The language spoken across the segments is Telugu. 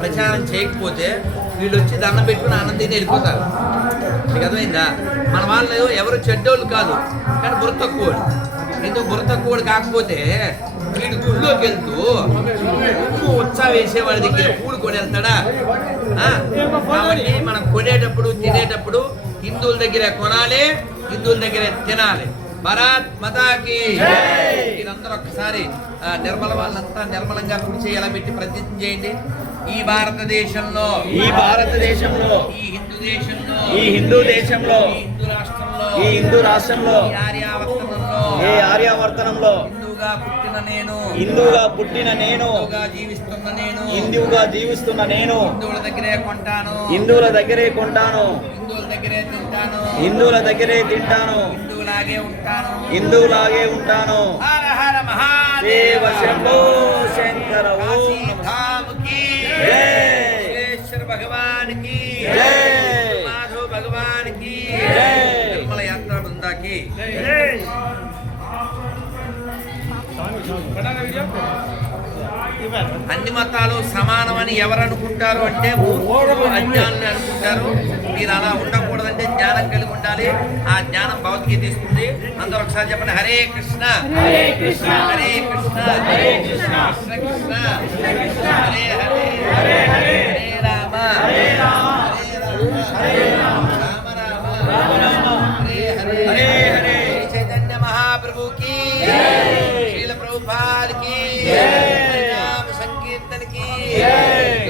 ప్రచారం చేయకపోతే వీళ్ళు వచ్చి దండం పెట్టుకుని ఆనందీని వెళ్ళిపోతారు. మీకు అర్థమైందా? మన వాళ్ళు ఎవరు చెడ్డోళ్ళు కాదు, కానీ బుర్ర తక్కువడు. ఎందుకు బుర్ర తక్కువడు కాకపోతే వీడు గుళ్ళోకి వెళ్తూ ఉప్పు ఉత్సాహం వేసేవాడి దగ్గర పూలు కొని వెళ్తాడా? కాబట్టి మనం కొనేటప్పుడు తినేటప్పుడు హిందువుల దగ్గరే కొనాలి, హిందువుల దగ్గరే తినాలి. భారత్ మాతాకి మీరందరూ ఒక్కసారి నిర్మల వాళ్ళంతా నిర్మలంగా కుడి చేయాలని పెట్టి ప్రతిజ్ఞ చేయండి. ఈ భారతదేశంలో ఈ హిందూ దేశంలో ఈ హిందూ రాష్ట్రంలో ఈ ఆర్యావర్తనంలో హిందువుగా పుట్టిన నేను హిందువుగా జీవిస్తున్న నేను హిందువుల దగ్గరే కొంటాను హిందువుల దగ్గరే తింటాను హిందువులాగే ఉంటాను. హర హర మహాదేవ శంభో శంకర జై భగవాన్ కి జై మాధవ భగవాన్ కి జై నిర్మల యాత్రా బృందాకి. అన్ని మతాలు సమానమని ఎవరు అనుకుంటారు అంటే అజ్ఞానులు అనుకుంటారు. మీరు అలా ఉండకూడదంటే జ్ఞానం కలిగి ఉండాలి. ఆ జ్ఞానం భగవద్గీత ఇస్తుంది. అందరూ ఒకసారి చెప్పండి, హరే కృష్ణ హరే కృష్ణ హరే కృష్ణ హరే కృష్ణ కృష్ణ కృష్ణ హరే హరే హరే హరే హరే రామ హరే రామ హరే రామ రామ రామ రామ హరే హరే హరే హరే. చైతన్య మహాప్రభు కి శ్రీల ప్రభుపాద కి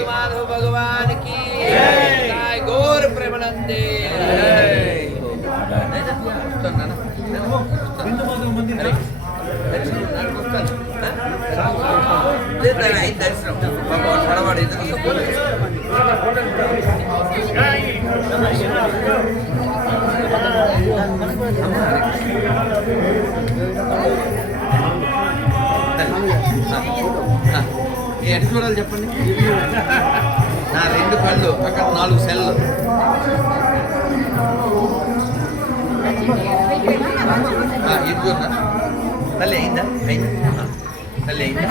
माधव भगवान की जय। गौर प्रेमानंदे ఎటు చూడాలి చెప్పండి. నా 2 కళ్ళు, అక్కడ 4 సెల్లు. ఇది చూద్దా తల్లి అయిందా? అయిందా తల్లి? అయిందా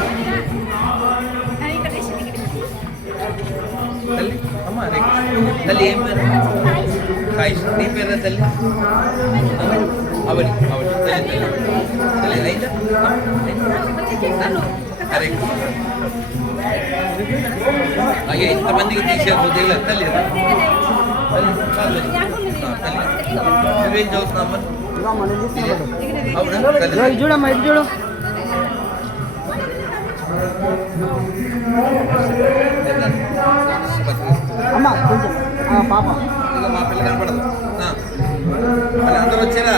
తల్లి? అమ్మ తల్లి ఏం పేరు? కాయిష్. నీ పేరు తల్లి? అవని అవని తల్లి తల్లి అయిందా? హరే అయ్యా ఇంతమందికి తీసారు ఉదయం తల్లి. నువ్వేం చదువుతున్నామ్మా? అవునా తల్లి? చూడమ్మా, ఇది చూడు. అమ్మా కొంచెం పాప ఇక మా పిల్ల కనపడదు. మళ్ళీ అందరూ వచ్చారా?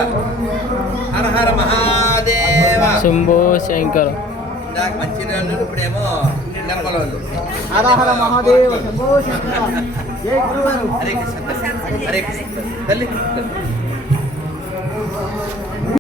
హర హర మహాదేవ శంభో శంకర. ఇందాక మంచిర్యాలు, ఇప్పుడేమో నిర్మల వాళ్ళు. హర హర మహాదేవ శంభో శంకర. జై గురుగారు. హరే కృష్ణ హరే కృష్ణ తల్లి.